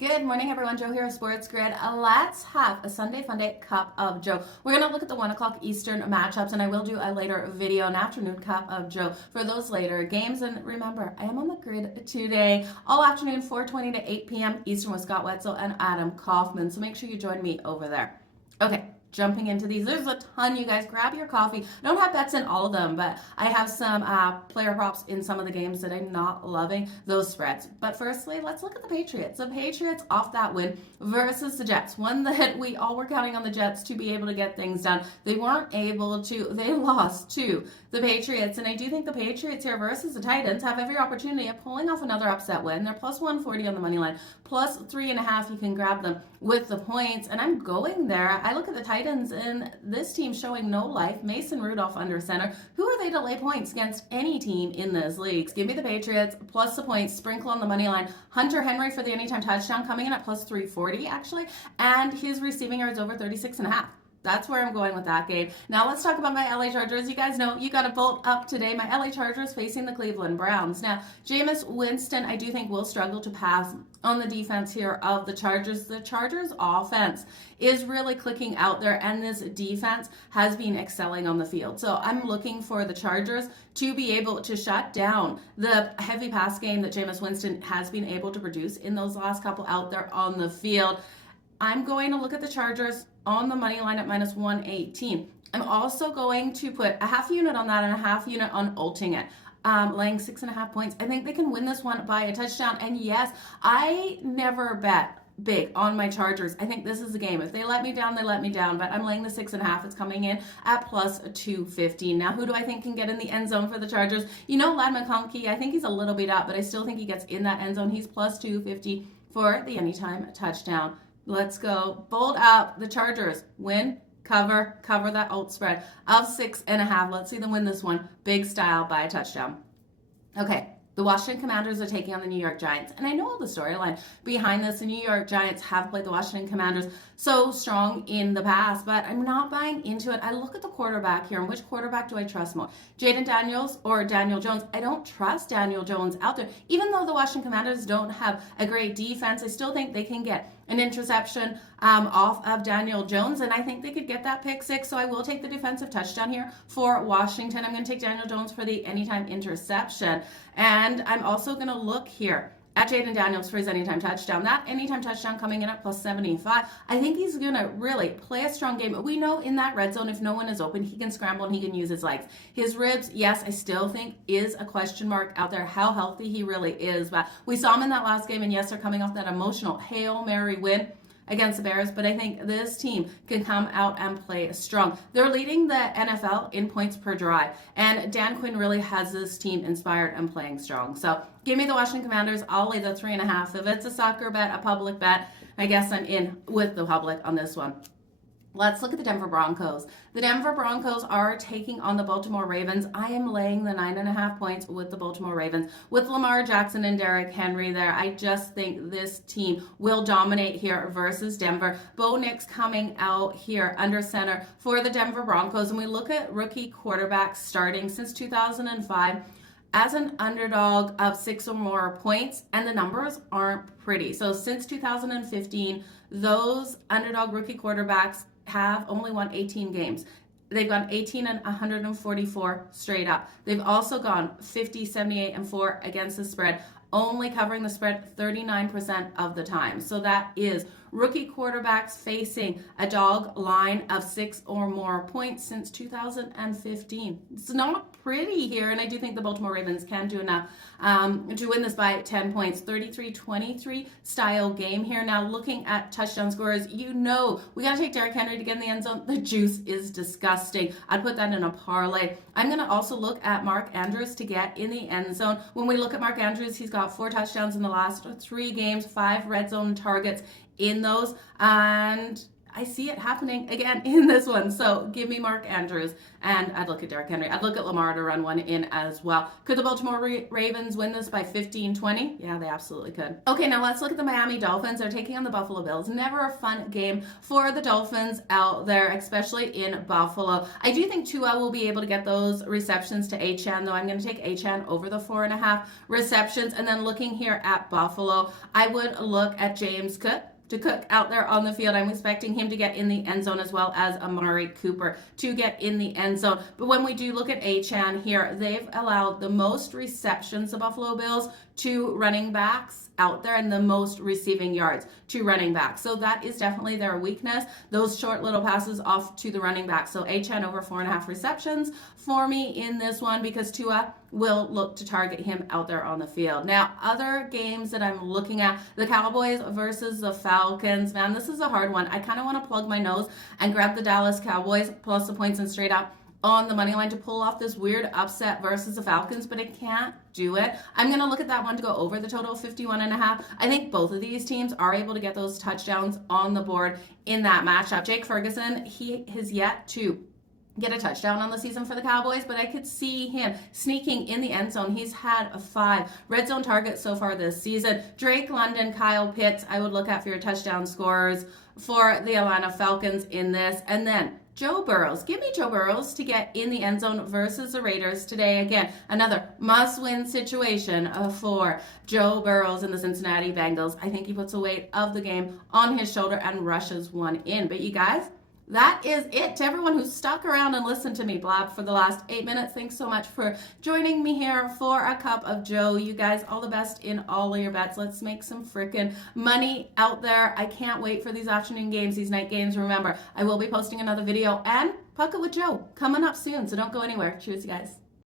Good morning, everyone. Joe here, Sports Grid. Let's have a Sunday Funday Cup of Joe. We're going to look at the 1 o'clock Eastern matchups, and I will do a later video, an afternoon Cup of Joe for those later games. And remember, I am on the grid today, all afternoon, 4:20 to 8 p.m. Eastern with Scott Wetzel and Adam Kaufman. So make sure you join me over there. Okay. Jumping into these, there's a ton. You guys grab your coffee. I don't have bets in all of them, but I have some player props in some of the games that I'm not loving those spreads. But firstly, let's look at the Patriots. The Patriots off that win versus the Jets, one that we all were counting on the Jets to be able to get things done. They weren't able to. They lost to the Patriots, and I do think the Patriots here versus the Titans have every opportunity of pulling off another upset win. They're plus 140 on the money line, plus 3.5. You can grab them with the points, and I'm going there. I look at the Titans and this team showing no life. Mason Rudolph under center. Who are they to lay points against any team in this league? Give me the Patriots plus the points. Sprinkle on the money line. Hunter Henry for the anytime touchdown coming in at plus 340 actually, and his receiving yards over 36.5. That's where I'm going with that game. Now let's talk about my LA Chargers. You guys know you got to bolt up today. My LA Chargers facing the Cleveland Browns. Now, Jameis Winston, I do think will struggle to pass on the defense here of the Chargers. The Chargers offense is really clicking out there, and this defense has been excelling on the field. So I'm looking for the Chargers to be able to shut down the heavy pass game that Jameis Winston has been able to produce in those last couple out there on the field. I'm going to look at the Chargers on the money line at minus 118. I'm also going to put a half unit on that and a half unit on ulting it. Laying 6.5 points. I think they can win this one by a touchdown. And yes, I never bet big on my Chargers. I think this is the game. If they let me down, they let me down. But I'm laying the 6.5. It's coming in at plus 250. Now, who do I think can get in the end zone for the Chargers? You know, Lad McConkey, I think he's a little beat up, but I still think he gets in that end zone. He's plus 250 for the anytime touchdown. Let's go. Bold up. The Chargers win, cover that alt spread of 6.5. Let's see them win this one. Big style by a touchdown. Okay. The Washington Commanders are taking on the New York Giants. And I know all the storyline behind this. The New York Giants have played the Washington Commanders so strong in the past, but I'm not buying into it. I look at the quarterback here, and which quarterback do I trust more? Jaden Daniels or Daniel Jones? I don't trust Daniel Jones out there. Even though the Washington Commanders don't have a great defense, I still think they can get an interception off of Daniel Jones, and I think they could get that pick six, so I will take the defensive touchdown here for Washington. I'm going to take Daniel Jones for the anytime interception, and I'm also going to look here at Jaden Daniels for his anytime touchdown. That anytime touchdown coming in at plus 75. I think he's going to really play a strong game. We know in that red zone, if no one is open, he can scramble and he can use his legs. His ribs, yes, I still think is a question mark out there, how healthy he really is. But we saw him in that last game, and yes, they're coming off that emotional Hail Mary win against the Bears, but I think this team can come out and play strong. They're leading the NFL in points per drive, and Dan Quinn really has this team inspired and playing strong. So give me the Washington Commanders. I'll lay the 3.5. If it's a soccer bet, a public bet, I guess I'm in with the public on this one. Let's look at the Denver Broncos. The Denver Broncos are taking on the Baltimore Ravens. I am laying the 9.5 points with the Baltimore Ravens. With Lamar Jackson and Derrick Henry there, I just think this team will dominate here versus Denver. Bo Nix coming out here under center for the Denver Broncos. And we look at rookie quarterbacks starting since 2005 as an underdog of 6 or more points, and the numbers aren't pretty. So since 2015, those underdog rookie quarterbacks have only won 18 games. They've gone 18 and 144 straight up. They've also gone 50, 78, and 4 against the spread, only covering the spread 39% of the time. So that is rookie quarterbacks facing a dog line of 6 or more points since 2015. It's not pretty here, and I do think the Baltimore Ravens can do enough to win this by 10 points. 33-23 style game here. Now looking at touchdown scores, you know we got to take Derrick Henry to get in the end zone. The juice is disgusting. I'd put that in a parlay. I'm going to also look at Mark Andrews to get in the end zone. When we look at Mark Andrews, he's got 4 touchdowns in the last 3 games, 5 red zone targets in those, and I see it happening again in this one. So give me Mark Andrews, and I'd look at Derrick Henry. I'd look at Lamar to run one in as well. Could the Baltimore Ravens win this by 15, 20? Yeah, they absolutely could. Okay, now let's look at the Miami Dolphins. They're taking on the Buffalo Bills. Never a fun game for the Dolphins out there, especially in Buffalo. I do think Tua will be able to get those receptions to Achane, though I'm going to take Achane over the 4.5 receptions. And then looking here at Buffalo, I would look at James Cook out there on the field. I'm expecting him to get in the end zone as well as Amari Cooper to get in the end zone. But when we do look at Achane here, they've allowed the most receptions, the Buffalo Bills, to running backs out there and the most receiving yards to running backs. So that is definitely their weakness, those short little passes off to the running back. So Achane over 4.5 receptions for me in this one because Tua will look to target him out there on the field. Now, other games that I'm looking at, the Cowboys versus the Falcons. Man, this is a hard one. I kind of want to plug my nose and grab the Dallas Cowboys plus the points and straight up on the money line to pull off this weird upset versus the Falcons, but I can't do it. I'm going to look at that one to go over the total of 51.5. I think both of these teams are able to get those touchdowns on the board in that matchup. Jake Ferguson, he has yet to get a touchdown on the season for the Cowboys, but I could see him sneaking in the end zone. He's had 5 red zone targets so far this season. Drake London, Kyle Pitts, I would look at for your touchdown scorers for the Atlanta Falcons in this. And then Joe Burrows. Give me Joe Burrows to get in the end zone versus the Raiders today. Again, another must-win situation for Joe Burrows and the Cincinnati Bengals. I think he puts the weight of the game on his shoulder and rushes one in. But you guys, that is it. To everyone who stuck around and listened to me blab for the last 8 minutes, thanks so much for joining me here for a cup of Joe. You guys, all the best in all of your bets. Let's make some freaking money out there. I can't wait for these afternoon games, these night games. Remember, I will be posting another video and Puck It with Joe coming up soon, so don't go anywhere. Cheers, you guys.